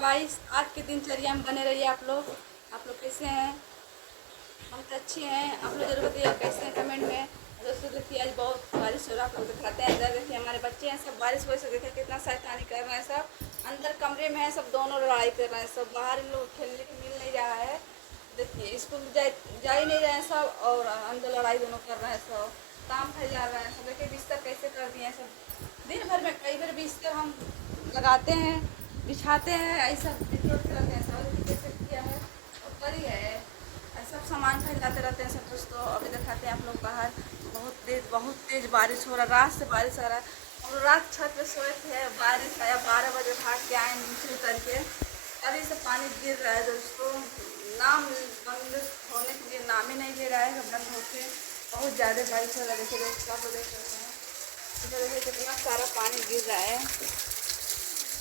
Guys, आज के दिनचर्या में बने रहिए आप लोग। कैसे हैं? हम तो अच्छे हैं। आप लोग जरूर बताइए कैसे हैं कमेंट में। दोस्तों देखिए, आज बहुत बारिश हो रहा है। आप लोग दिखाते हैं इधर। देखिए हमारे बच्चे हैं, सब बारिश हो से देखिए कितना शैतानी कर रहे हैं। सब अंदर कमरे में है, सब दोनों लड़ाई कर रहे हैं। सब बाहर इन लोग खेलने को मिल नहीं रहा है। देखिए स्कूल जा ही नहीं रहे हैं सब, और अंदर लड़ाई दोनों कर रहे हैं। सब काम फैला रहे हैं। सब देखिए बिस्तर कैसे कर दिए हैं। सब दिन भर में कई बार बिस्तर हम लगाते हैं, बिछाते हैं, ऐसा करते रहते हैं। सब कैसे किया है और करी है, सब सामान फैलाते रहते हैं। सब दोस्तों अभी दिखाते हैं आप लोग बाहर। बहुत तेज बारिश हो रहा है। रात से बारिश आ रहा है। हम लोग रात छत पे सोए थे, बारिश आया। 12 बजे भाग के आए नीचे उतर के। अभी से पानी गिर रहा है दोस्तों। नाम बंद होने के लिए नाम ही नहीं ले रहा है बंद होके। बहुत ज़्यादा बारिश हो रहा है। देखिए दोस्तों, आप देख सकते हैं इधर देखिए कितना सारा पानी गिर रहा है,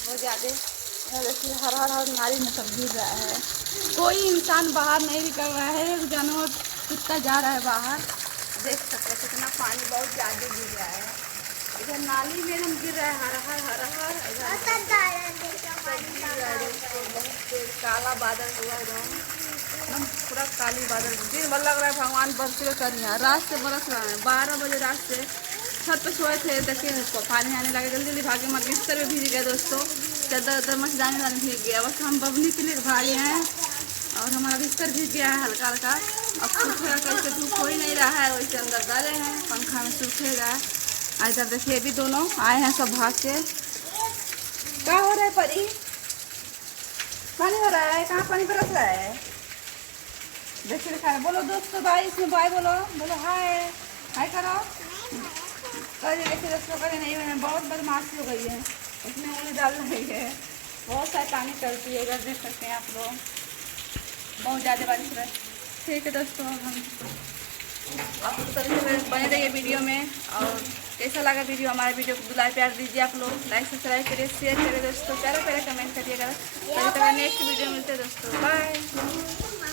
बहुत ज़्यादा। देखिए हर नाली में सब गिर रहा है। कोई इंसान बाहर नहीं निकल रहा है। एक जानवर कुत्ता जा रहा है बाहर। देख सकते हैं कितना पानी बहुत ज़्यादा गिर रहा है। इधर नाली में हम गिर रहा है। बहुत तेज काला बादल हुआ एकदम पूरा काली बादल। दिन भर लग रहा है भगवान बरस कर रही है। रात से बरस रहा है। 12 बजे रात से छत पे सोए थे। देखिए पानी आने लगे, जल्दी जल्दी भागे। मत बिस्तर में भीग गए दोस्तों। चादर मछदानी वाले भीग गया। बस हम बबनी के लिए भागे हैं और हमारा बिस्तर भीग गया है हल्का हल्का। अब सूखेगा कैसे, धूप हो ही नहीं रहा है। वैसे अंदर डाले हैं, पंखा में सूखेगा। इधर देखिए अभी दोनों आए हैं सब भाग के। क्या हो रहा है परी? पानी हो रहा है? कहाँ पानी बरस रहा है? देखिए दिखा रहे। बोलो दोस्तों बाय, इसमें बाय बोलो। बोलो हाय, हाय करो। करिए देखिए दोस्तों, करे नहीं हुए। बहुत बदमाशी हो गई है, इसमें उंगली डाल रही है। बहुत शैतानी करती है। इधर देख सकते हैं आप लोग, बहुत ज़्यादा बारिश है। ठीक है दोस्तों, हम आप लोग सभी बने रहिए वीडियो में। और कैसा लगा वीडियो, हमारे वीडियो को बुलाए प्यार दीजिए आप लोग। लाइक सब्सक्राइब करिए, शेयर करिए दोस्तों। प्यारे प्यारे कमेंट करिएगा। नेक्स्ट वीडियो मिलते हैं दोस्तों। बाय।